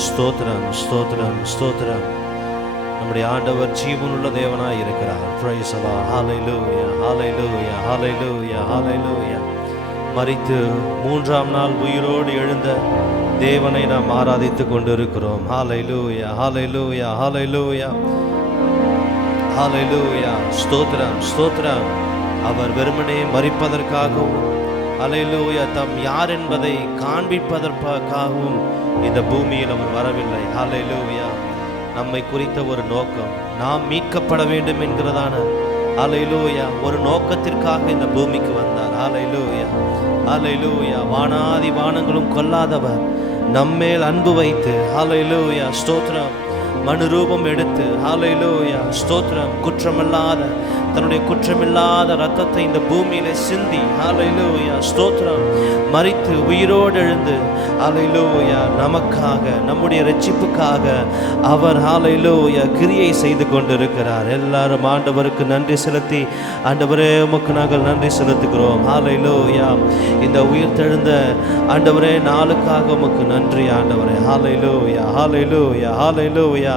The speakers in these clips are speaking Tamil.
ஸ்தோத்திரம், ஸ்தோத்திரம், ஸ்தோத்திரம். நம்முடைய ஆண்டவர் ஜீவனுள்ள தேவனாய் இருக்கிறார். Praise the lord. Hallelujah, hallelujah, hallelujah, hallelujah. மரித்து மூன்றாம் நாள் உயிரோடு எழுந்த தேவனை நாம் ஆராதித்துக் கொண்டிருக்கிறோம். ஹalleluya, ஹalleluya, ஹalleluya, ஹalleluya. ஸ்தோத்திரம், ஸ்தோத்திரம். அவர் வெறுமனே மரிப்பதற்காகவும் ஹalleluya தம் யார் என்பதை காண்பிப்பதற்காகவும் இந்த பூமியில் அவர் வரவில்லை. ஹalleluya. நம்மை குறித்த ஒரு நோக்கம், நாம் மீட்கப்பட வேண்டும் என்கிறதான ஹalleluya ஒரு நோக்கத்திற்காக இந்த பூமிக்கு வந்தார். ஹalleluya, ஹalleluya. வானாதி வானங்களும் கொல்லாதவர் நம்மேல் அன்பு வைத்து ஹalleluya ஸ்தோத்திரம் மனு ரூபம் எடுத்து ஹalleluya ஸ்தோத்திரம் குற்றமில்லாத தன்னுடைய குற்றமில்லாத இரத்தத்தை இந்த பூமியில சிந்தி ஹalleluya ஸ்தோத்திரம் மரித்து உயிரோடு எழுந்து ஹalleluya நமக்காக நம்முடைய இரட்சிப்புக்காக அவர் ஹalleluya கிரியை செய்து கொண்டிருக்கிறார். எல்லாரும் ஆண்டவருக்கு நன்றி செலுத்தி, ஆண்டவரே உமக்கு நாங்கள் நன்றி செலுத்துகிறோம். ஹalleluya இந்த உயிர்த்தெழுந்த ஆண்டவரே நாளுக்காக உமக்கு நன்றி ஆண்டவரே. ஹalleluya, ஹalleluya, ஹalleluya,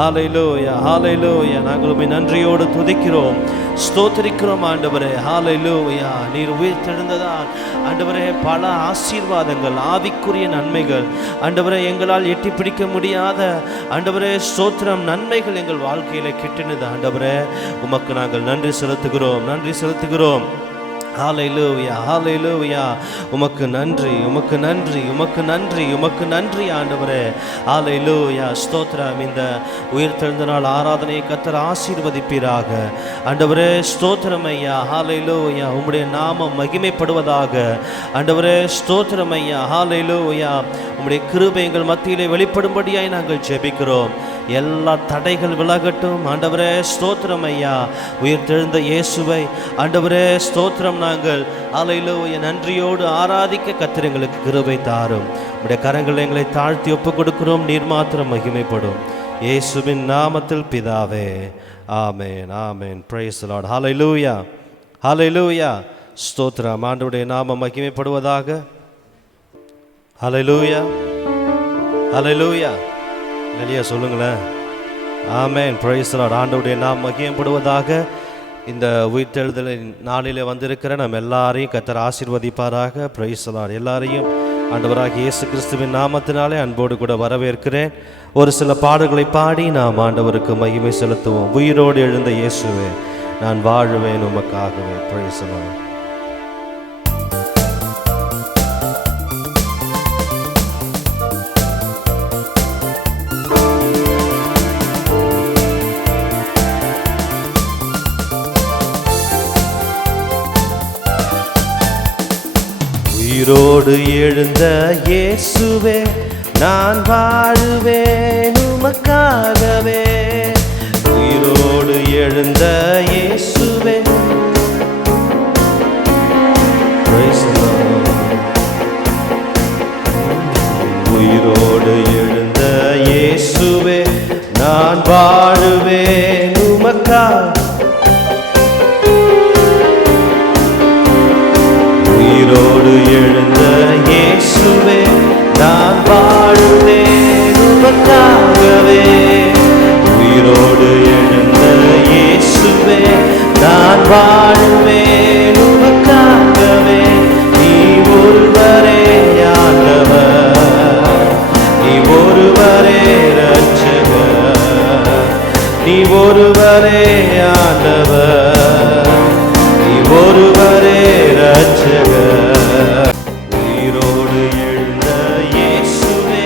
ஹalleluya, ஹalleluya. நாங்கள் உம்மை நன்றியோடு துதிக்கிறோம், ஸ்தோத்திரிக்கிறோம் ஆண்டவரே. ஹalleluya. நீர் உயிர்த்தெழுந்ததால் ஆண்டவரே பல ஆசீர்வாதங்கள், ஆவிக்குரிய நன்மைகள் ஆண்டவரே எங்களால் எட்டி பிடிக்க முடியாத ஆண்டவரே ஸ்தோத்திரம் நன்மைகள் எங்கள் வாழ்க்கையில கிட்டினது ஆண்டவரே. உமக்கு நாங்கள் நன்றி செலுத்துகிறோம், நன்றி செலுத்துகிறோம். ஹalleluya, ஹalleluya. உமக்கு நன்றி, உமக்கு நன்றி, உமக்கு நன்றி, உமக்கு நன்றி ஆண்டவரே. ஹalleluya ஸ்தோத்திரம். இந்த உயிர்த்தெழுந்த நாள் ஆராதனையை கர்த்தர் ஆசீர்வதிப்பீராக ஆண்டவரே. ஸ்தோத்திரம் ஐயா. ஹalleluya உம்முடைய நாமம் மகிமைப்படுவதாக ஆண்டவரே. ஸ்தோத்திரம் ஐயா. ஹalleluya உம்முடைய கிருபை எங்கள் மத்தியிலே வெளிப்படும்படியாய் நாங்கள் ஜெபிக்கிறோம். எல்லா தடைகள் விலகட்டும் ஆண்டவரே. ஸ்தோத்திரம் ஐயா. உயிர்த்தெழுந்த இயேசுவை ஆண்டவரே ஸ்தோத்திரம் நாங்கள் ஹalleluya நன்றியோடு ஆராதிக்க கர்த்தர் எங்களுக்கு கிருபை தாரும். உம்முடைய கரங்கள் எங்களை தாழ்த்தி ஒப்புக் கொடுக்கிறோம். நீர் மாத்திரம் மகிமைப்படும். இயேசுவின் நாமத்தில் பிதாவே, ஆமென், ஆமென். Praise the lord. ஹalleluya, ஹalleluya. ஸ்தோத்திரம். ஆண்டவருடைய நாமம் மகிமைப்படுவதாக. ஹalleluya, ஹalleluya. வெளியே சொல்லுங்களேன். ஆமென். Praise the lord. ஆண்டவருடைய நாமம் மகிமைப்படுவதாக. இந்த உயிர்த்தெழுதலின் நாளிலே வந்திருக்கிற நம்ம எல்லாரையும் கர்த்தர் ஆசீர்வதிப்பாராக. Price the Lord. எல்லாரையும் ஆண்டவராகிய இயேசு கிறிஸ்துவின் நாமத்தினாலே அன்போடு கூட வரவேற்கிறேன். ஒரு சில பாடல்களை பாடி நாம் ஆண்டவருக்கு மகிமை செலுத்துவோம். உயிரோடு எழுந்த இயேசுவே, நான் வாழுவேன் உமக்காகவே. Price the Lord. உயிரோடு எழுந்த இயேசுவே, நான் வாழுவேன் உமக்காகவே. உயிரோடு எழுந்த இயேசுவே, உயிரோடு எழுந்த இயேசுவே, நான் வாழுவேன் உமக்காக. உயிரோடு எழுந்த இயேசுவே, நான் வாழுவேன் உமக்காகவே. உயிரோடு எழுந்த இயேசுவே, நான் வாழுவேன் உமக்காகவே. நீ ஒருவரே ஆண்டவர், நீ ஒருவரே இரட்சகர், நீ ஒருவரே ஆண்டவர், நீ ஒருவரே இரட்சகர். உயிரோடு எழுந்த இயேசுவே,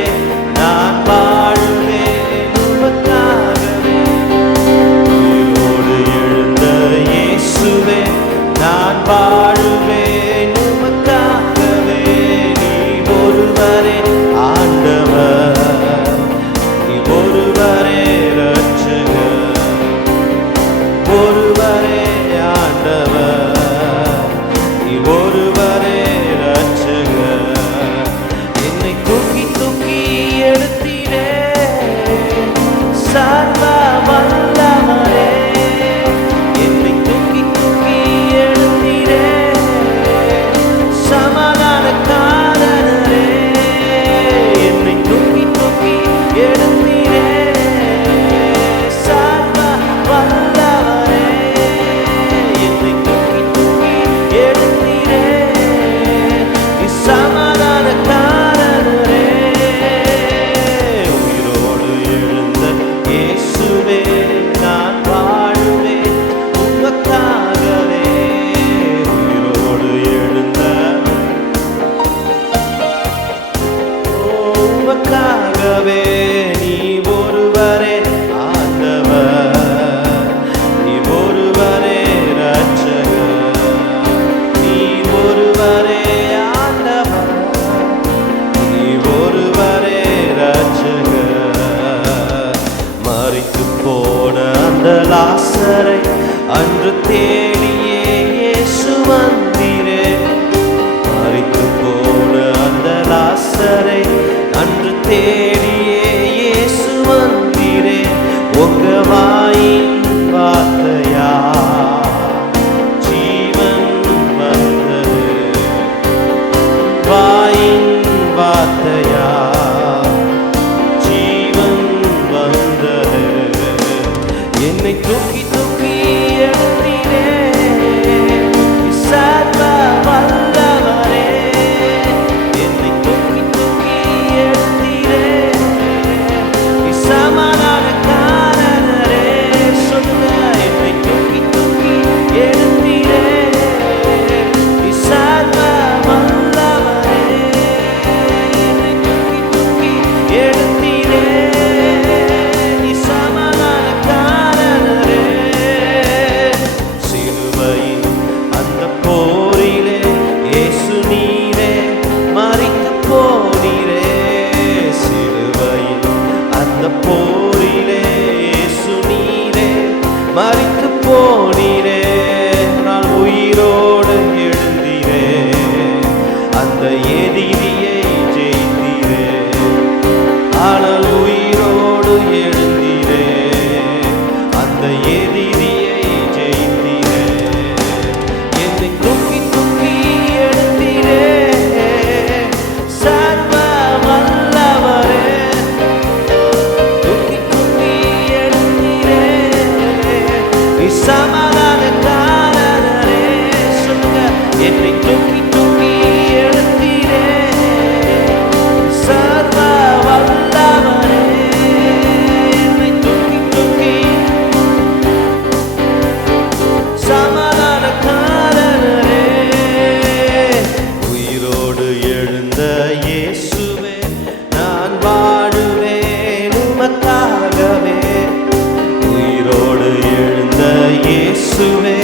நான் வாழுவேன் உமக்காகவே. உயிரோடு எழுந்த இயேசுவே, நான் வாழுவேன் உமக்காகவே. நீ ஒருவரே ஆண்டவர், நீ ஒருவரே இரட்சகர், ஒருவரே எனக்காகவே நீ ஒருவரே ஆண்டவர், நீ ஒருவரே ரட்சகர், நீ ஒருவரே ஆண்டவர், நீ ஒருவரே ரட்சகர். மரித்து போன அந்த லாசரை அன்று தேடியே இயேசு வந்தீரே. மரித்து போன அந்த லாசரை அன்று தேடியே இயேசு வந்தீரே. உங்க வாயின் வார்த்தையா ஜீவன் வந்தது, வாயின் வார்த்தையா ஜீவன் வந்தது. என்னை தூக்கி தூக்கி எடுத்தீரே சர்வ வல்லவரே. என்னை தூக்கி தூக்கி எடுத்தீரே சமாதானக்காரரே. சொல்லுங்க, என்னை தூக்கி தூக்கி எடுத்தீரே சர்வ வல்லவரே. என்னை தூக்கி தூக்கி எடுத்தீரே சமாதானக்காரரே. சிலுவையின் அந்த போரிலே இயேசு நீரே மரித்து போனீரே. சிலுவையின் அந்த போரிலே இயேசு நீரே மரித்து போனீரே. நான் உயிரோடு எழுந்தீரே, அந்த எதிரியை ஜெயித்தீரே. ஆனால் உயிரோடு எழுந்தீரே, அந்த எதிரியை ஜெயித்தீரே. என்னை தூக்கி தூக்கி எடுத்தீரே சர்வ வல்லவரே. தூக்கி தூக்கி எடுத்தீரே சமாதானக்காரரே. சொல்லுங்க, என்னை தூக்கி தூக்கி எடுத்தீரே சர்வ வல்லவரே. என்னை தூக்கி தூக்கி சமாதானக்காரரே. உயிரோடு எழுந்த இயேசுவே, நான் வாழுவேன் உமக்காகவே. உயிரோடு எழுந்த இயேசுவே,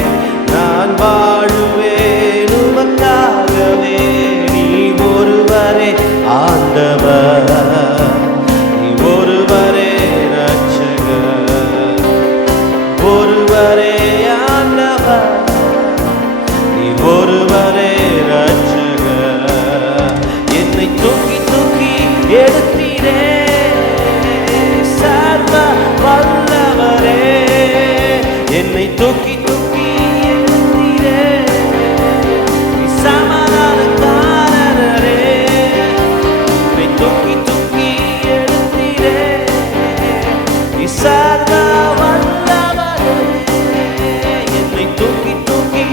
நான் வாழுவேன் உமக்காகவே. நீ ஒருவரே ஆண்டவர், நீ ஒருவரே ரட்சகர், ஒருவரே ஆண்டவர், நீ ஒருவரே ரட்சகர். என்னை தூக்கி தூக்கி எடுத்தீரே சர்வ வல்லவரே. என்னை தூக்கி தூக்கி எடுத்தீரே சமாதானக்காரரே. என்னை தூக்கி தூக்கி எடுத்தீரே சர்வ வல்லவரே. என்னை தூக்கி தூக்கி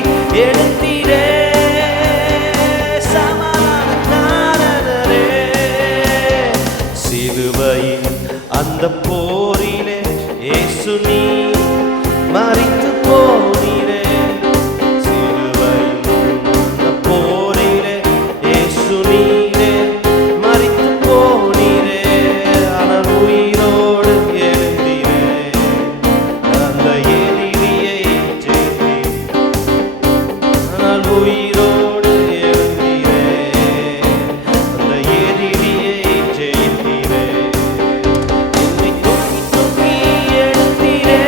எடுத்தீரே சமாதானக்காரரே. சிலுவையின் அந்த போரிலே இயேசு நீ மரித்து போனீரே. சிலுவையின் அந்த போரிலே இயேசு நீரே மரித்து போனீரே. ஆனால் உயிரோடு எழுந்தீரே, அந்த எதிரியை ஜெயித்தீரே. ஆனால் உயிரோடு எழுந்தீரே, அந்த எதிரியை ஜெயித்தீரே. என்னை தூக்கி தூக்கி எடுத்தீரே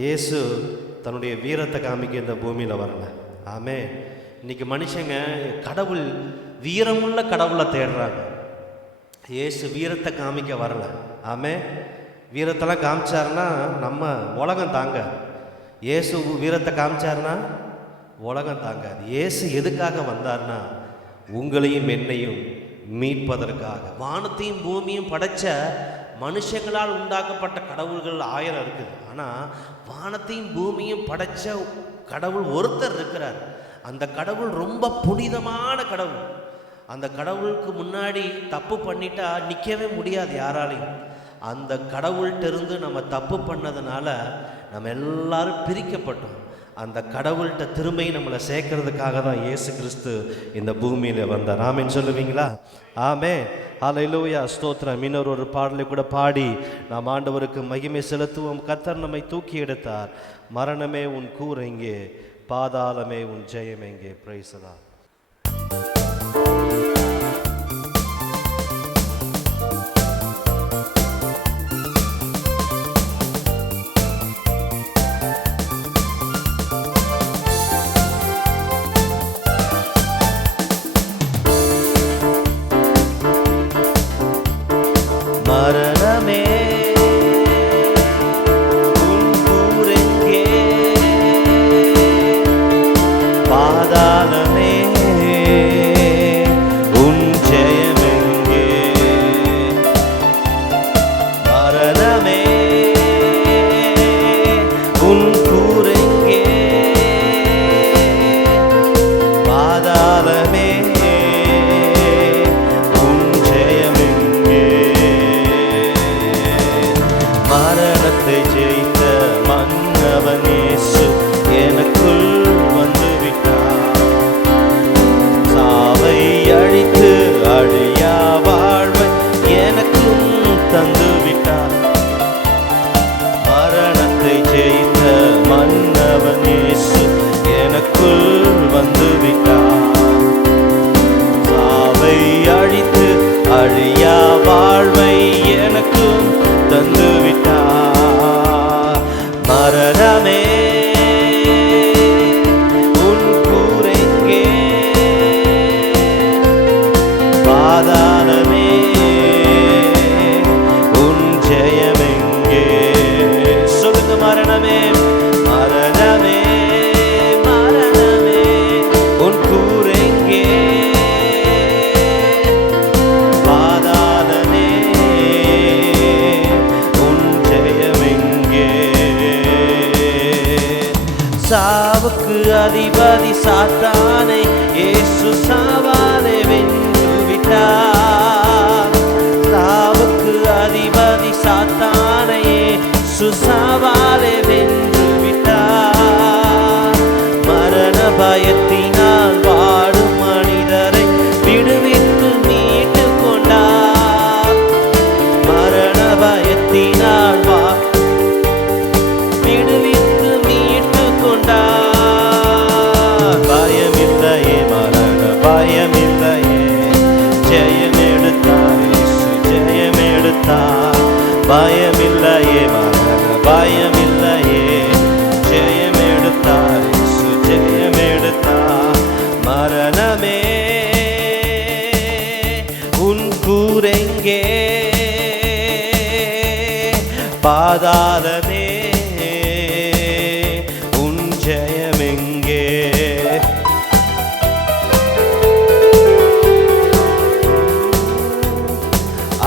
இயேசு தன்னுடைய வீரத்தை காமிக்க இந்த பூமியில் வரல. ஆமே. இன்னைக்கு மனுஷங்க கடவுள் வீரமுள்ள கடவுளை தேடுறாங்க. இயேசு வீரத்தை காமிக்க வரல. ஆமே. வீரத்தெல்லாம் காமிச்சாருன்னா நம்ம உலகம் தாங்க. இயேசு வீரத்தை காமிச்சாருன்னா உலகம் தாங்காது. இயேசு எதுக்காக வந்தார்னா உங்களையும் என்னையும் மீட்பதற்காக. வானத்தையும் பூமியும் படைச்ச மனுஷங்களால் உண்டாக்கப்பட்ட கடவுள்கள் 1000 இருக்குது. ஆனால் வானத்தையும் பூமியும் படைச்ச கடவுள் ஒருத்தர் இருக்கிறார். அந்த கடவுள் ரொம்ப புனிதமான கடவுள். அந்த கடவுளுக்கு முன்னாடி தப்பு பண்ணிட்டா நிற்கவே முடியாது யாராலையும். அந்த கடவுள்கிட்ட இருந்து நம்ம தப்பு பண்ணதுனால நம்ம எல்லாரும் பிரிக்கப்பட்டோம். அந்த கடவுள்கிட்ட திரும்பி நம்மளை சேர்க்கறதுக்காக தான் இயேசு கிறிஸ்து இந்த பூமியில் வந்தார். ஆமேன்னு சொல்லுவீங்களா? ஆமே. ஹல்லேலூயா, ஸ்தோத்திரம். இன்னொரு பாடலை கூட பாடி நாம் ஆண்டவருக்கு மகிமை செலுத்துவோம். கர்த்தர் நம்மை தூக்கி எடுத்தார். மரணமே உன் கூர் எங்கே, பாதாளமே உன் ஜெயம் எங்கே. Price the Lord. மரணமே உன் கூர் எங்கே, பாதாளமே உன் ஜெயம் எங்கே. மரணமே உன் கூர் எங்கே, பாதாளமே மரணத்தை ஜெயித்த மன்னவன் இயேசு எனக்குள் வந்து விட்டார். சாவை அழித்து அழியா வாழ்வை எனக்கும் தந்து விட்டார். மரணத்தை ஜெயித்த மன்னவன் இயேசு எனக்குள் வந்து விட்டார். சாவை அழித்து அழியா வாழ்வை எனக்கும் தந்து விட்டார். மரணமே உன் கூர் எங்கே, பாதாளமே உன் ஜெயம் எங்கே. சொல்லுங்க. மரணமே மரணமே மரணமே உன் கூர் எங்கே, பாதாளமே சாவுக்கு அதிபதி சாத்தானை இயேசு சாவாலே வென்று விட்டார். சாவுக்கு அதிபதி சாத்தானை இயேசு சாவாலே வென்று விட்டார். மரண பயத்தினால் வாடும் மனிதரை விடுவித்து மீட்டு கொண்டார். மரண பயத்தினால் விடுவித்து மீட்டு கொண்டார். பயமில்லையே, மரண பயமில்லையே, ஜெயம் எடுத்தார் இயேசு, ஜெயம் எடுத்தார். பயமில்லையே, மரண பயமில்லையே, ஜெயம் எடுத்தார் இயேசு, ஜெயம் எடுத்தார். மரணமே உன் கூர் எங்கே, பாதாளமே உன் ஜெயம் எங்கே.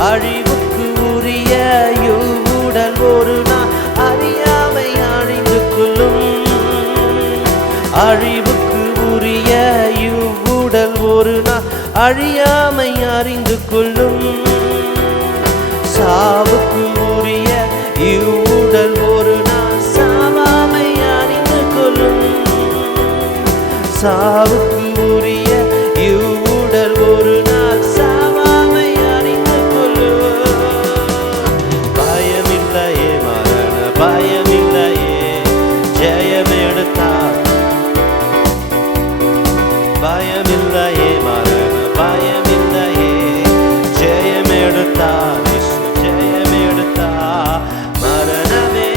அழிவுக்கு உரிய இவ்வுடல் ஒரு நாள் அறியாமை அழிந்து கொள்ளும். அழிவுக்கு உரிய இவ்வுடல் ஒரு நாள் அழியாமை அறிந்து கொள்ளும். சாவுக்கு உரிய இவ்வுடல் ஒரு நாள் சாவாமை அறிந்து கொள்ளும். சாவுக்கு உரிய இவ்வுடல் ஒரு நாள் சாவாமை அறிந்து கொள்ளும். பயமில்லையே, மரண பயமில்லையே, ஜெயம் எடுத்தார். பயமில்லையே, மரண பயமில்லையே, ஜெயம் எடுத்தார் இயேசு, ஜெயம் எடுத்தார். மரணமே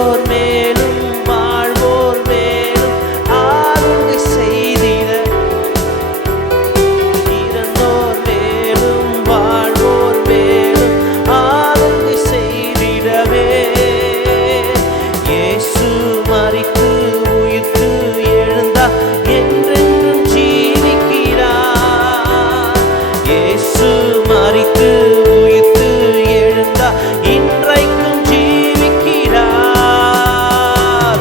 இறந்தோர் மேலும் வாழ்வோர் மேலும் ஆளுகை செய்திட, இறந்தோர் மேலும் வாழ்வோர் மேலும் ஆளுகை செய்திடவே இயேசு மரித்து உயிர்த்து எழுந்தார், என்றென்றும் ஜீவிக்கிறார். இயேசு மரித்து உயிர்த்து எழுந்தார், இன்றைக்கும் ஜீவிக்கிறார்.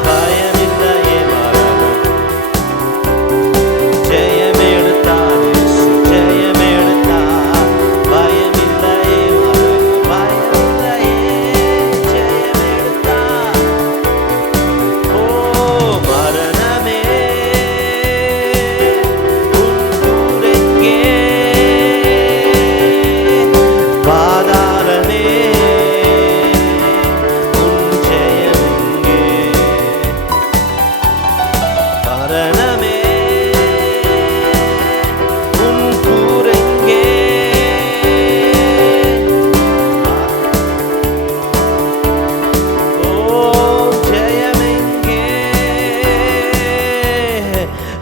பயமில்லையே மரணம், ஜெயமெடுத்தார் இயேசு, ஜெயமெடுத்தார். பயமில்லையே மரணம், பயமில்லையே, ஜெயமெடுத்தார். ஓ மரணமே உன் கூரெங்கே, பாதாளமே உன் ஜெயமெங்கே. மரணமே உன் கூரெங்கே, ஓ ஜெயமெங்கே.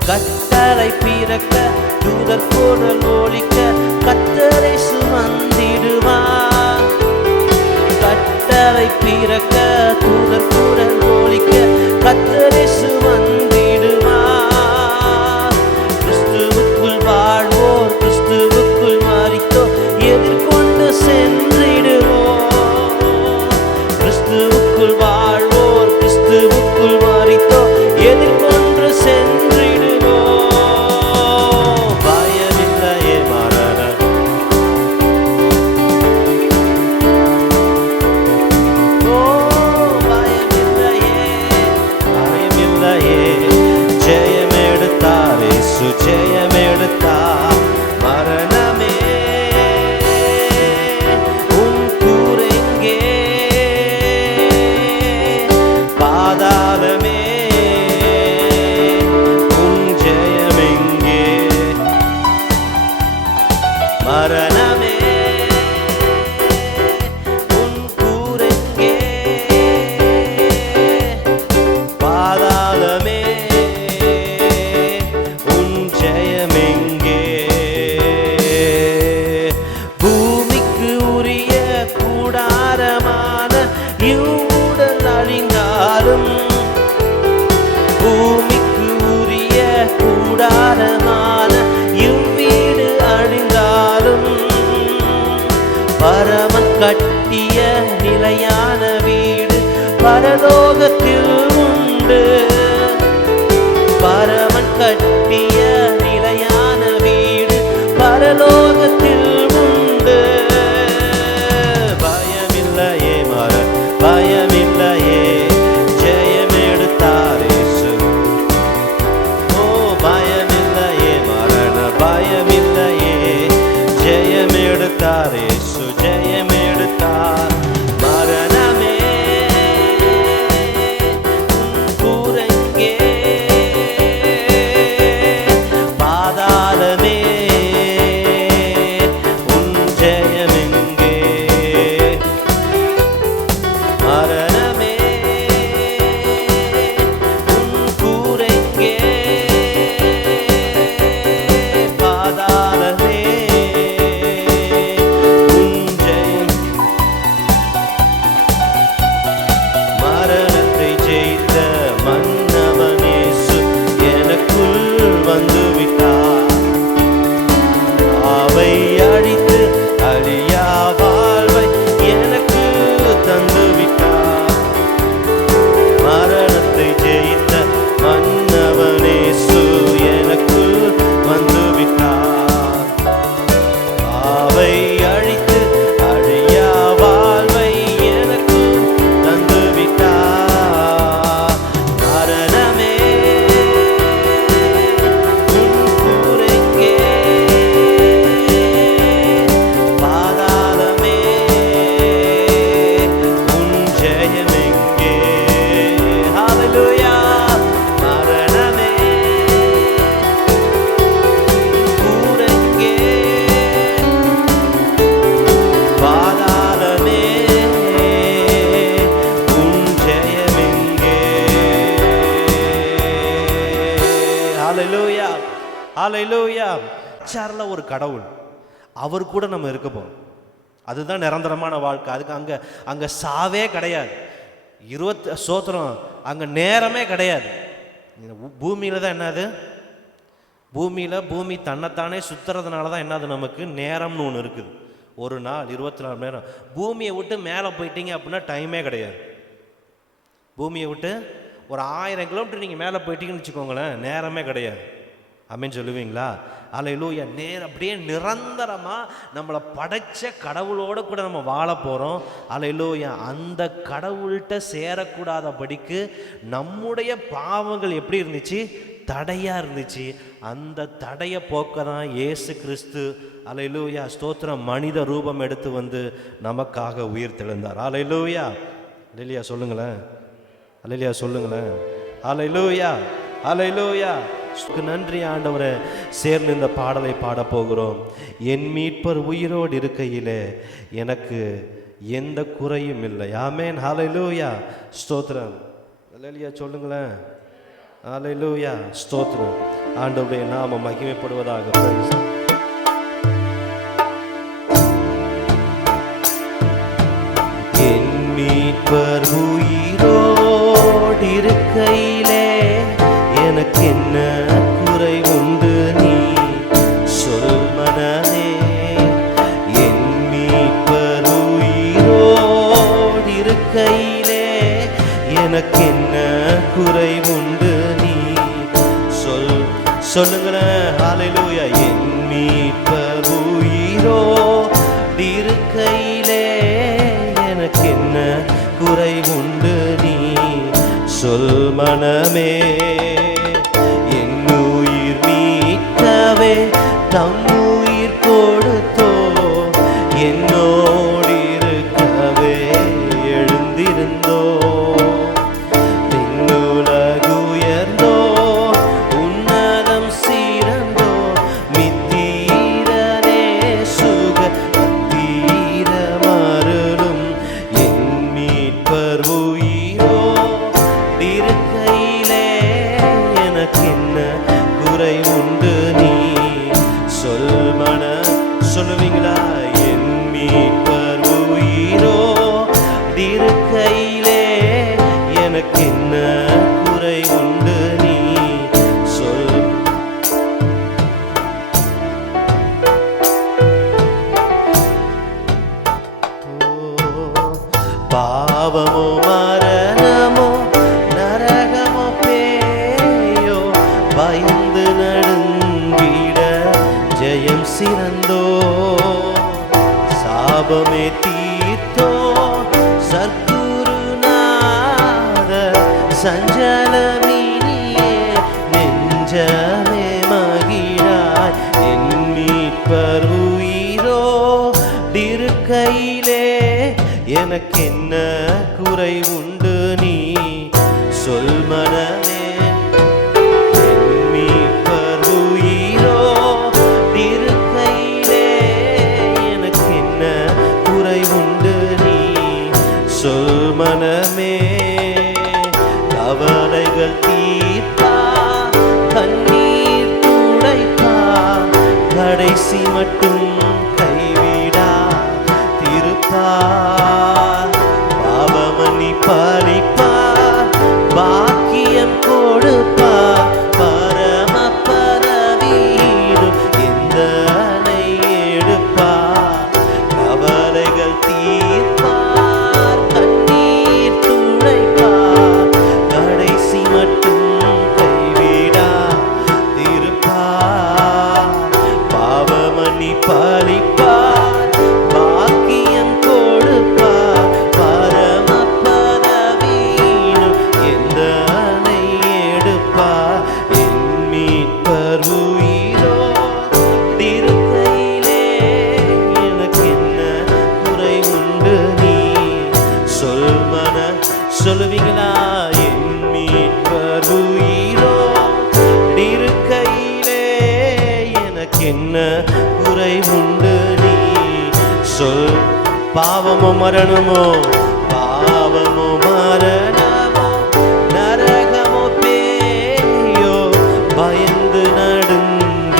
கட்டளை பிறக்க தூதர் குரல் ஒலிக்க கத்தரை சுமந்திடுவார். கட்டளை பிறக்க தூதர் குரல் ஒலிக்க கத்தரை சுமந்திடுவார். கிறிஸ்துவுக்குள் வாழ்வோர் கிறிஸ்துவுக்குள் மரித்தோர் எதிர்கொண்டு சென்றிடுவோம். கிறிஸ்துவுக்குள் வாழ்வோர் கிறிஸ்துவுக்குள் மரித்தோர் எதிர்கொண்டு சென்றிடுவோம். பயமில்லையே மரணம், ஓ பயமில்லையே, பயமில்லையே, ஜெயமெடுத்தார் இயேசு, ஜெயமெடுத்தார். மரணமே உன் கூரெங்கே, பாதாளமே உன் ஜெயமெங்கே. மரணமே உன் கூரெங்கே, பாதாளமே உன் ஜெயமெங்கே. பூமிக்கு உரிய கூடாரமான இவ்வுடல் அழிந்தாலும், பூமிக்கு உரிய கூடாரமான இவ்வீடு அழிந்தாலும், பரமன் கட்டிய நிலையான வீடு பரலோகத்தில் உண்டு. பரமன் கட்டிய நிலையான வீடு பரலோகத்தில் உண்டு. பயமில்லையே மரணம், பயமில்லையே, ஜெயமெடுத்தார் இயேசு. ஓ பயமில்லையே மரணம், பயமில்லையே, ஜெயமெடுத்தார் இயேசு, ஜெயமெடுத்தார். மரணமே உன் கூரெங்கே, பாதாளமே ஹல்லேலூயா. ஒரு கடவுள், அவர் கூட நம்ம இருக்க போறோம். அதுதான் நிரந்தரமான வாழ்க்கை. அதுக்கு அங்கே சாவே கிடையாது. ஸ்தோத்திரம், அங்கே நேரமே கிடையாது. பூமியில் தான் என்னது, பூமி தன்னைத்தானே சுற்றுறதுனால தான் என்னது, நமக்கு நேரம்னு ஒன்று இருக்குது. ஒரு நாள் 24 மணி நேரம். பூமியை விட்டு மேலே போயிட்டீங்க அப்படின்னா டைமே கிடையாது. பூமியை விட்டு ஒரு 1000 கிலோமீட்டர் நீங்கள் மேலே போயிட்டீங்கன்னு வச்சுக்கோங்களேன், நேரமே கிடையாது. அப்படின்னு சொல்லுவீங்களா? ஹல்லேலூயா. அப்படியே நிரந்தரமாக நம்மளை படைச்ச கடவுளோடு கூட நம்ம வாழ போகிறோம். ஹல்லேலூயா. அந்த கடவுள்கிட்ட சேரக்கூடாதபடிக்கு நம்முடைய பாவங்கள் எப்படி இருந்துச்சு, தடையாக இருந்துச்சு. அந்த தடையை போக்க தான் இயேசு கிறிஸ்து, ஹல்லேலூயா ஸ்தோத்திரம், மனித ரூபம் எடுத்து வந்து நமக்காக உயிர் தெழுந்தார். ஹல்லேலூயா. ஹல்லேலூயா சொல்லுங்களேன், ஹல்லேலூயா சொல்லுங்களேன். ஹல்லேலூயா, ஹல்லேலூயா. நன்றி ஆண்டவரே. சேர்ந்து இந்த பாடலை பாட போகிறோம். என் மீட்பர் உயிரோடு இருக்கையிலே எனக்கு எந்த குறையும் இல்லை. ஆமென். ஹல்லேலூயா ஸ்தோத்திரம். ஹல்லேலூயா சொல்லுங்களேன். ஹல்லேலூயா ஸ்தோத்திரம். ஆண்டவருடைய நாமம் மகிமைப்படுவதாக. என் மீட்பர் உயிரோடு இருக்கையிலே எனக்கு என்ன குறை உண்டு நீ சொல் மனமே. என் மீட்பர் உயிரோடு இருக்கையிலே எனக்கு என்ன குறை உண்டு நீ சொல். சொல்லுங்களேன். ஹல்லேலூயா. என் மீட்பர் உயிரோடு இருக்கையிலே எனக்கு என்ன குறை உண்டு நீ சொல் மனமே. என் உயிர் மீட்கவே தம் உயிர் கொடுத்தோ, என்னோடு இருக்கவே எழுந்திருந்தோ. உயர்ந்தோ உன்னதம் சீரந்தோ, மித்தீரனே சுக தீர மருளும். என் மீட்பர் உயிரோ இருக்கையிலே எனக்கு என்ன குறை உண்டு நீ சொல் மன. சொல்லுவீங்களா? என் மீட்பர் உயிரோ இருக்கையிலே எனக்கு என்ன குறை உண்டு நீ சொல். பாவமோ மரணமோ நரகமோ பேயோ பயந்து நடுங்கிட ஜெயம் சிறந்தோ. சாபமே தீர்த்தோ சத்குருநாத, சஞ்சலமினியே நெஞ்சமே மகிழாய். என் மீட்பர் உயிரோ இருக்கையிலே எனக்கு என்ன குறை உண்டு நீ சொல் மனமே. என் மீட்பர் உயிரோ இருக்கையிலே எனக்கு என்ன குறை உண்டு நீ சொல் மனமே. கவலைகள் தீர்ப்பா, கண்ணீர் துடைப்பா, கடைசி மட்டும் கைவிடா திருப்பா. பாவமணி பறிப்பா, பாக்கியம் கொடுப்பா, பரம பதவியிலும் எந்தனை எடுப்பா. கவலைகள் தீர்ப்பார், கண்ணீர் துடைப்பா, கடைசி மட்டும் கைவிடா திருப்பா. பாவமணி பறிப்பா, பாக்கியம் கொடுப்பா, பரம பதவியிலும் எந்தனை எடுப்பா. என் மீட்பர் உயிரோ இருக்கையிலே எனக்கு என்ன குறை உண்டு நீ சொல் மன. சொல்லுவீங்களா? என் மீட்பர் உயிரோ இருக்கையிலே எனக்கு என்ன குறை உண்டு நீ சொல். பாவமோ மரணமோ, பாவமோ மரணமோ நரகமோ பேயோ பயந்து நடுங்கிட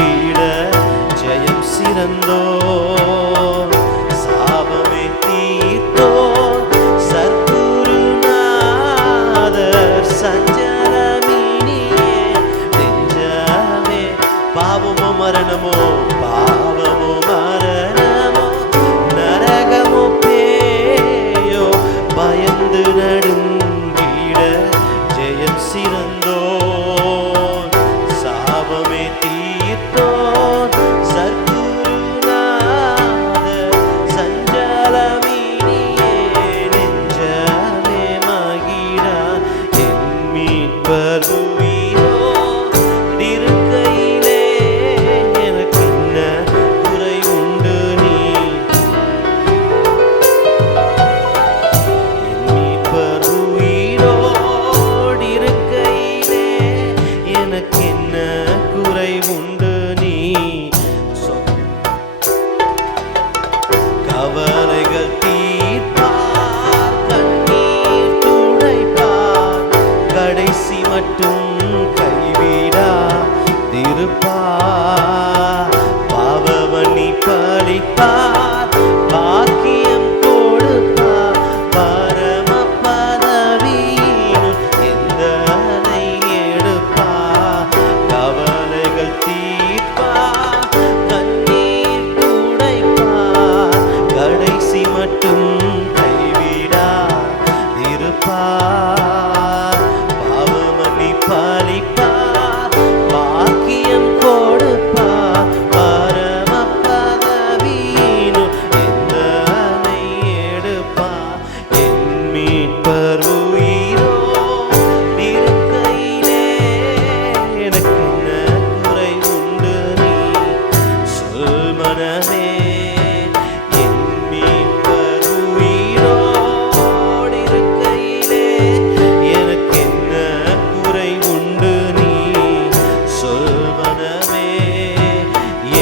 மட்டும் கைவிடா திருப்பார். பாவமணி பழிப்பார், பாக்கியம் கொடுப்பார், பரம பதவியின் எந்தனை எடுப்பார். கவலைகள் தீர்ப்பார், கண்ணீர் துடைப்பார், கடைசி மட்டும் கைவிடா இருப்பார். பாவமணி பழிப்பார், பாக்கியம் கொடுப்பார், பரம பதவியின் எந்தனை எடுப்பார். என் மீட்பர் உயிரோ இருக்கையிலே எனக்கு என்ன குறை உண்டு நீ சொல் மனமே. என் மீட்பர் உயிரோடு இருக்கையிலே எனக்கு என்ன குறை உண்டு நீ சொல் மனமே.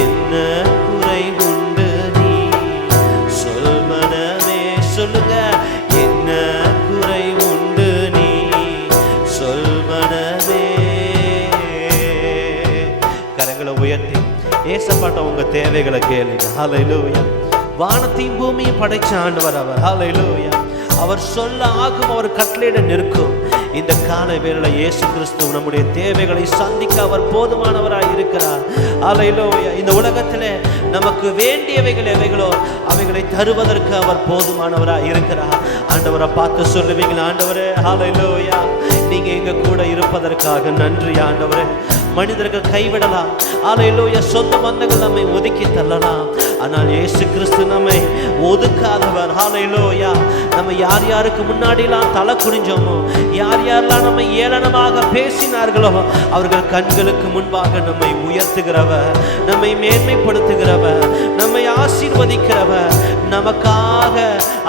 என்ன குறை உண்டு நீ சொல் மனமே. சொல்லுங்க, என்ன குறை உண்டு நீ சொல் மனமே. கரங்களை உயர்த்தி ஏசப்பாட்ட உங்க தேவைகளை கேளுங்க. ஹல்லேலூயா. வானத்தையும் பூமியும் படைச்ச ஆண்டவர் அவர். ஹல்லேலூயா. அவர் சொல்ல ஆகும், அவர் கட்டளையிட நிற்கும். இந்த கால வேளையில இயேசு கிறிஸ்து நம்முடைய தேவைகளை சந்திக்க அவர் போதுமானவராய் இருக்கிறார். ஹல்லேலூயா. இந்த உலகத்திலே நமக்கு வேண்டியவைகள் எவைகளோ அவைகளை தருவதற்கு அவர் போதுமானவராய் இருக்கிறார். ஆண்டவரை பார்த்து சொல்லுவீங்களா, ஆண்டவரே ஹல்லேலூயா, நீங்க எங்க கூட இருப்பதற்காக நன்றி ஆண்டவரே. மனிதர்கள் கைவிடலாம், ஹல்லேலூயா, சொந்த பந்தங்கள் நம்மை ஒதுக்கி தள்ளலாம், ஆனால் இயேசு கிறிஸ்து நம்மை ஒதுக்காதவர். ஹல்லேலூயா. நம்ம யார் யாருக்கு முன்னாடிலாம் தலை குனிஞ்சோமோ, யார் யாரெல்லாம் நம்மை ஏளனமாக பேசினார்களோ அவர்கள் கண்களுக்கு முன்பாக நம்மை உயர்த்துகிறவர், நம்மை மேன்மைப்படுத்துகிறவர், நம்மை ஆசீர்வதிக்கிறவர், நமக்காக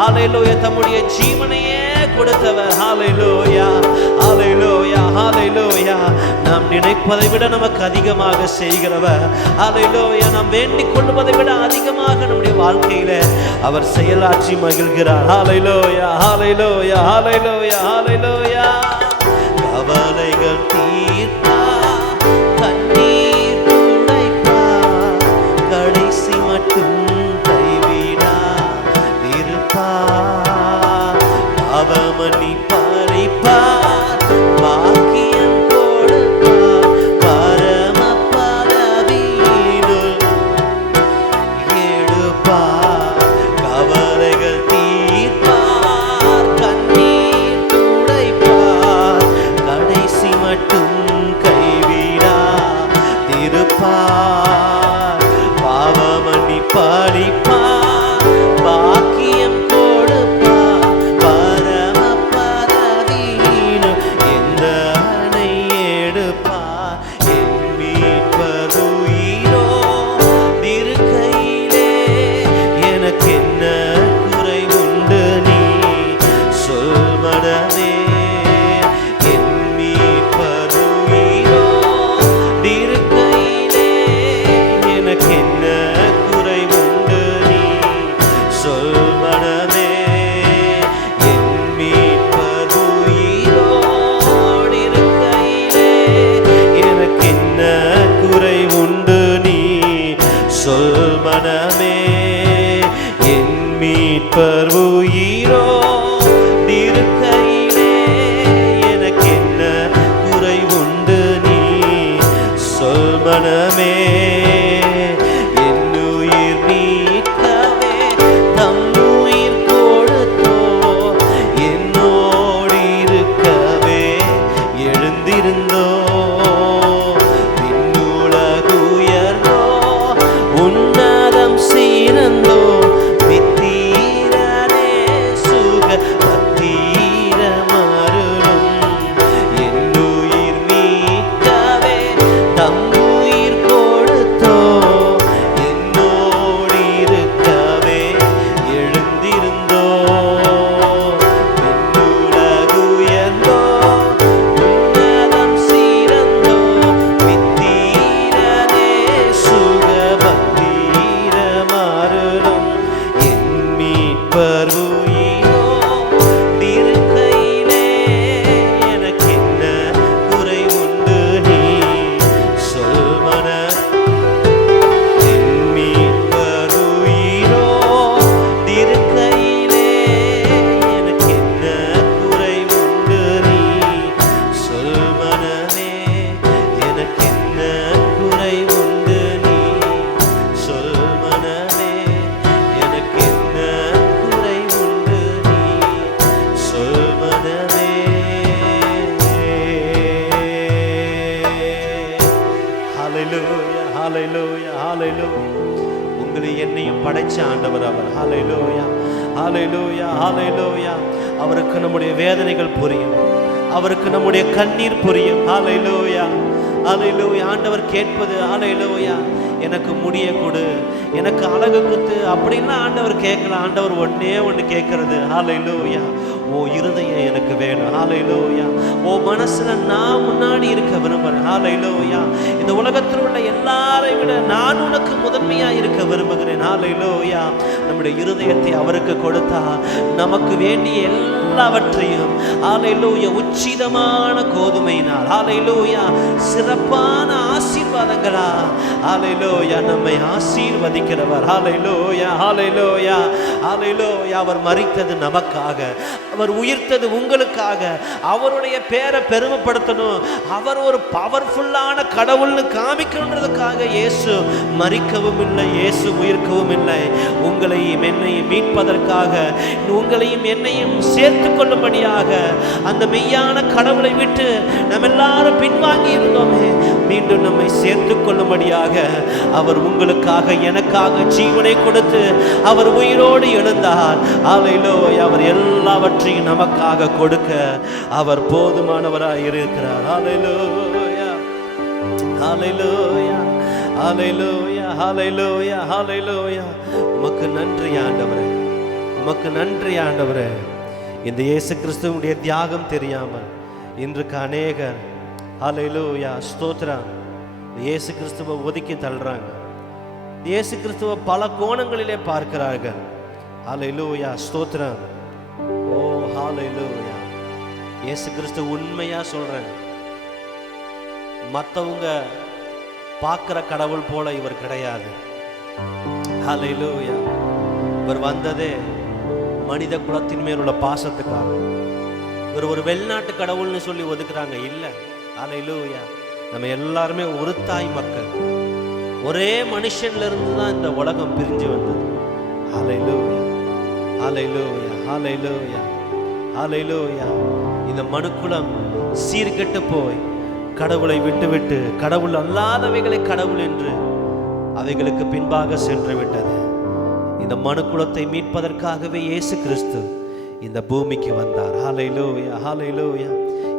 ஹல்லேலூயா தம்முடைய ஜீவனையே கொடுத்தவர். ஹல்லேலூயா, ஹல்லேலூயா, ஹல்லேலூயா. நாம் நினைப்பதை விட நமக்கு அதிகமாக செய்கிறவர். ஹல்லேலூயா. நாம் வேண்டிக் கொள்வதை விட அதிகமாக நம்முடைய வாழ்க்கையில அவர் செயலாற்றி மகிழ்கிறார். ஹல்லேலூயா, ஹல்லேலூயா, ஹல்லேலூயா, ஹல்லேலூயா. கவலைகள் தீர்ப்பார், கண்ணீர் துடைப்பார், கடைசி மட்டும் கைவிடா இருப்பார். பாவமணி பழிப்பார், பாக்கியம் கொடுப்பார், பரம பதவியினுள் எடுப்பார். கவலைகள் தீர்ப்பார், கண்ணீர் துடைப்பார், கடைசி மட்டும் கைவிடா திருப்பார். பாவமணி பழிப்பார், பாக்கியம் கொடுப்பார், பரம பதவியினுள் எந்தனை எடுப்பார். என் மீட்பர் உயிரோ இருக்கையிலே எனக்கு என்ன குறை உண்டு நீ சொல் மனமே. என் மீட்பர் உயிரோ இருக்கையிலே எனக்கு என்ன குறை உண்டு நீ சொல் மனமே. என் மீட்பர் உயிரோடு இருக்கையிலே எனக்கு என்ன குறை உண்டு நீ சொல் மனமே. என் மீட்பர் உயிரோடு இருக்கையிலே எனக்கு என்ன குறை உண்டு நீ சொல் மனமே. என் உயிர் மீட்கவே தம் உயிர் கொடுத்தோ, என்னோடு இருக்கவே எழுந்திருந்தோ. விண்ணுலகு உயர்ந்தோ, உன்னதம் சீரந்தோ, வித்தீரனே சுக பத்தீரமருளும். என் உயிர் மீட்கவே தம் உயிர் கொடுத்தோ, என்னோடு இருக்கவே எழுந்திருந்தோ. விண்ணுலகு உயர்ந்தோ, உன்னதம் சீரந்தோ, உங்களையும் என்னையும் படைச்ச ஆண்டவர் அவர். ஹல்லேலூயா, ஹல்லேலூயா, ஹல்லேலூயா. அவருக்கு நம்முடைய வேதனைகள் புரியும், அவருக்கு நம்முடைய கண்ணீர் புரியும். ஹல்லேலூயா, ஹல்லேலூயா. ஆண்டவர் கேட்பது ஹல்லேலூயா, எனக்கு முடிய கொடு, எனக்கு அழகு குத்து அப்படின்னா ஆண்டவர் கேட்கல. ஆண்டவர் ஒன்னே ஒன்று கேட்கறது ஹல்லேலூயா, ஓ இருதயம் எனக்கு வேணும். ஹல்லேலூயா, ஓ மனசுல நான் முன்னாடி இருக்க விரும்புகிறேன். ஹல்லேலூயா, இந்த உலகத்தில் உள்ள எல்லாரை விட நான் உனக்கு முதன்மையா இருக்க விரும்புகிறேன். ஹல்லேலூயா, நம்முடைய இருதயத்தை அவருக்கு கொடுத்தா நமக்கு வேண்டிய எல்லாவற்றையும் ஹல்லேலூயா உச்சிதமான கோதுமையினால் ஹல்லேலூயா சிறப்பான ஆசீர்வாதங்களா ஹல்லேலூயா நம்மை ஆசீர்வதிக்கிறவர். ஹல்லேலூயா, ஹல்லேலூயா, ஹல்லேலூயா. அவர் மரித்தது நமக்காக, அவர் உயிர்த்தது உங்களுக்காக. அவருடைய பேரை பெருமைப்படுத்தணும், அவர் ஒரு பவர்ஃபுல்லான கடவுள்னு காமிக்கணுன்றதுக்காக இயேசு மரிக்கவும் இல்லை, இயேசு உயிர்க்கவும் இல்லை. உங்களையும் என்னையும் மீட்பதற்காக, உங்களையும் என்னையும் சேர்த்து கொள்ளும்படியாக, அந்த மெய்யான கடவுளை விட்டு நம்ம எல்லாரும் பின்வாங்கி இருந்தோமே, மீண்டும் நம்மை சேர்த்து கொள்ளும்படியாக அவர் உங்களுக்காக எனக்காக ஜீவனை கொடுத்து அவர் உயிரோடு எழுந்தார். ஹல்லேலூயா, அவர் எல்லாவற்றையும் நமக்காக கொடுக்க அவர் போதுமானவராய் இருக்கிறார். ஹல்லேலூயா, ஹல்லேலூயா, ஹல்லேலூயா, ஹல்லேலூயா, ஹல்லேலூயா. உமக்கு நன்றி ஆண்டவரே, உமக்கு நன்றி ஆண்டவரே. இந்த இயேசு கிறிஸ்துவுடைய தியாகம் தெரியாமல் இன்றைக்கு அநேகர் ஹல்லேலூயா ஸ்தோத்திரம் இயேசு கிறிஸ்துவை ஒதுக்கி தள்ளுறாங்க. இயேசு கிறிஸ்துவை பல கோணங்களிலே பார்க்கிறார்கள். ஹல்லேலூயா ஸ்தோத்திரம். ஓ ஹல்லேலூயா. இயேசு கிறிஸ்து உண்மையா சொல்றேன், மற்றவங்க பார்க்கிற கடவுள் போல இவர் கிடையாது. ஹல்லேலூயா. இவர் வந்ததே மனித குலத்தின் மேல் உள்ள பாசத்துக்காக. இவர் ஒரு வெளிநாட்டு கடவுள்னு சொல்லி ஒதுக்குறாங்க, இல்லை. ஹல்லேலூயா. நம்ம எல்லாருமே ஒரு தாய் மக்கள், ஒரே மனுஷன்ல இருந்து தான் இந்த உலகம் பிரிஞ்சு வந்தது. ஹல்லேலூயா, ஹல்லேலூயா, ஹல்லேலூயா, ஹல்லேலூயா. இந்த மனுக்குலம் சீர்கெட்டு போய் கடவுளை விட்டு விட்டு கடவுள் அல்லாதவைகளை கடவுள் என்று அவைகளுக்கு பின்பாக சென்று விட்டது. இந்த மனுக்குலத்தை மீட்பதற்காகவே இயேசு கிறிஸ்து இந்த பூமிக்கு வந்தார். ஹல்லேலூயா, ஹல்லேலூயா.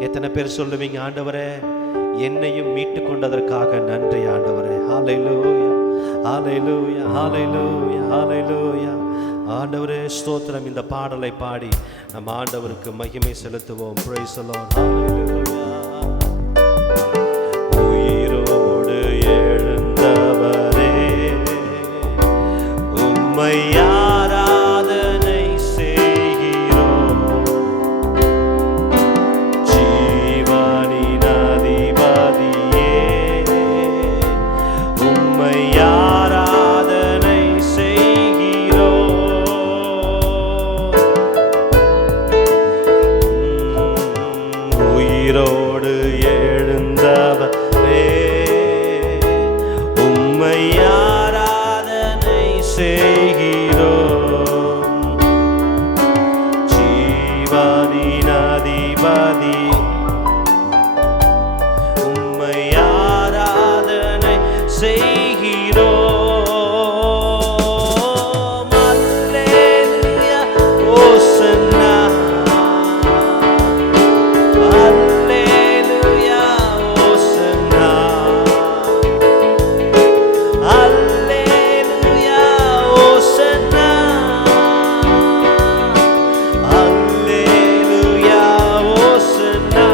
எத்தனை பேர் சொல்லுவீங்க, ஆண்டவரே என்னையும் மீட்டு கொண்டதற்காக நன்றி ஆண்டவரே. ஹல்லேலூயா, ஹல்லேலூயா, ஹல்லேலூயா, ஹல்லேலூயா. ஆண்டவரே ஸ்தோத்திரம். இந்த பாடலை பாடி நம்ம ஆண்டவருக்கு மகிமை செலுத்துவோம். Praise the lord. ஹல்லேலூயா. உயிரோடு எழுந்தவரே உம்மை ஆராதனை செய்கிறோம். ஜீவனின் அதிபதியே உம்மை ஆராதனை செய்கிறோம். உயிரோடு எழுந்தவரே உம்மை ஆராதனை செய்கிறோம். ஜீவனின் அதிபதி உம்மை ஆராதனை செய்கிறோம். அல்லேலூயா ஓசன்னா, அல்லேலூயா ஓசன்னா, அல்லேலூயா ஓசன்னா, அல்லேலூயா ஓசன்னா,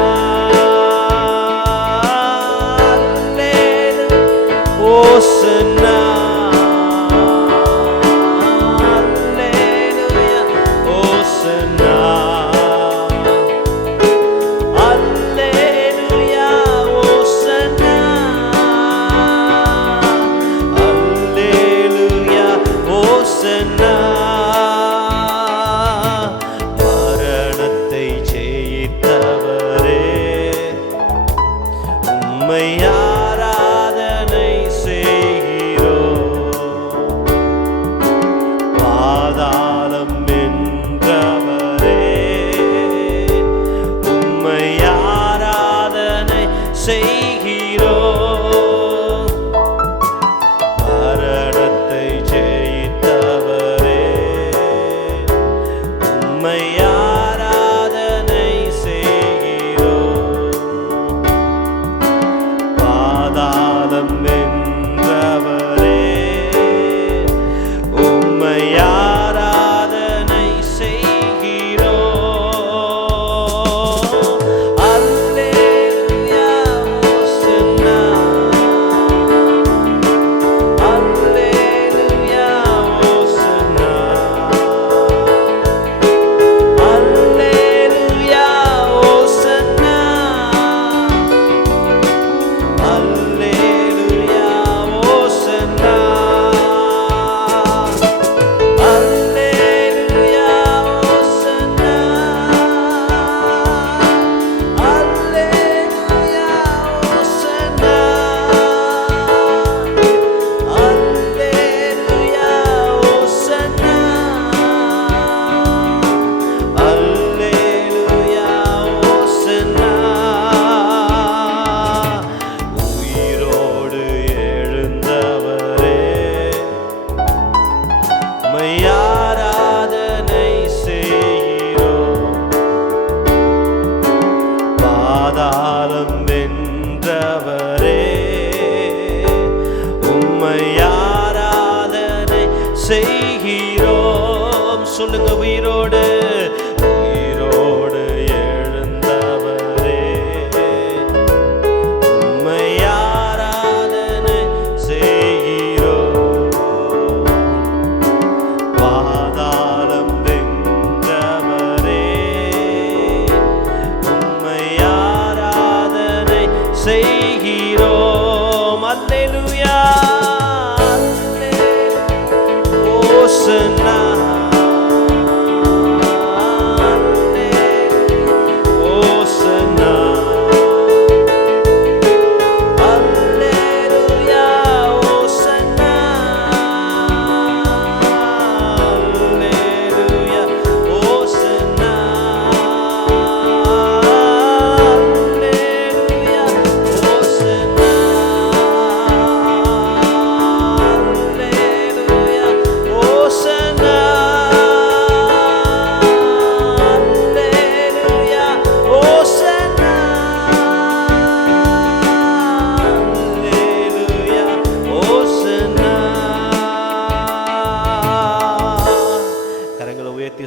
அல்லேலூயா ஓசன்னா, அல்லேலூயா ஓசன்னா, அல்லேலூயா ஓசன்னா, அல்லேலூயா ஓசன்னா. மரணத்தை ஜெயித்தவரே உம்மை ஆராதனை செய்கிறோம். பாதாளம் வென்றவரே உம்மை ஆராதனை செய்கிறோம். மரணத்தை செய்கிறோம். அல்லேலூயா ஓசன்னா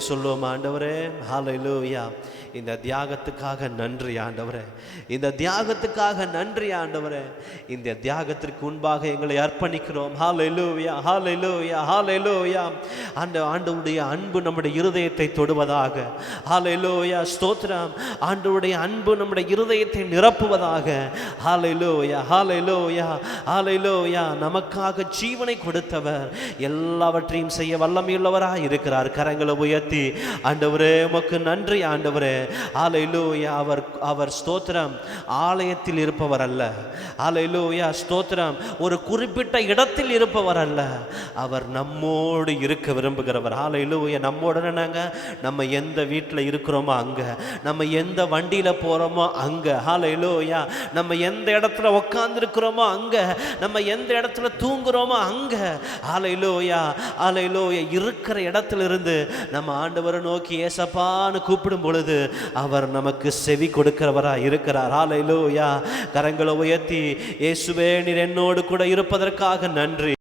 சொல்லுவோம். ஆண்டவரே ஹல்லேலூயா, இந்த தியாகத்துக்காக நன்றி ஆண்டவரே, இந்த தியாகத்துக்காக நன்றி ஆண்டவரே. இந்த தியாகத்திற்கு முன்பாக எங்களை அர்ப்பணிக்கிறோம். ஹல்லேலூயா ஹல்லேலூயா ஹல்லேலூயா. ஆண்டவருடைய அன்பு நம்முடைய இருதயத்தை தொடுவதாக. ஹல்லேலூயா ஸ்தோத்திரம். ஆண்டவருடைய அன்பு நம்முடைய இருதயத்தை நிரப்புவதாக. ஹல்லேலூயா ஹல்லேலூயா ஹல்லேலூயா. நமக்காக ஜீவனை கொடுத்தவர் எல்லாவற்றையும் செய்ய வல்லமையுள்ளவராய் இருக்கிறார். கரங்களை உயர்த்தி ஆண்டவரே உமக்கு நன்றி ஆண்டவரே. ஹல்லேலூயா. அவர் ஸ்தோத்திரம் ஆலயத்தில் இருப்பவர் அல்ல. ஹல்லேலூயா ஸ்தோத்திரம் ஒரு குறிப்பிட்ட இடத்தில் இருப்பவர் அல்ல. அவர் நம்மோடு இருக்க விரும்புகிறவர். ஹல்லேலூயா. நம்மோட நம்ம எந்த வீட்டில் இருக்கிறோமோ அங்க, நம்ம எந்த வண்டியில போறோமோ அங்க, ஹல்லேலூயா, நம்ம எந்த இடத்துல உட்கார்ந்து இருக்கிறோமோ அங்க, நம்ம எந்த இடத்துல தூங்குறோமோ அங்க, ஹல்லேலூயா ஹல்லேலூயா. இருக்கிற இடத்துல இருந்து நம்ம ஆண்டவரை நோக்கி ஏசப்பான்னு கூப்பிடும் பொழுது அவர் நமக்கு செவி கொடுக்கிறவராய் இருக்கிறார். ஹல்லேலூயா. கரங்களை உயர்த்தி இயேசுவே நீர் என்னோடு கூட இருப்பதற்காக நன்றி.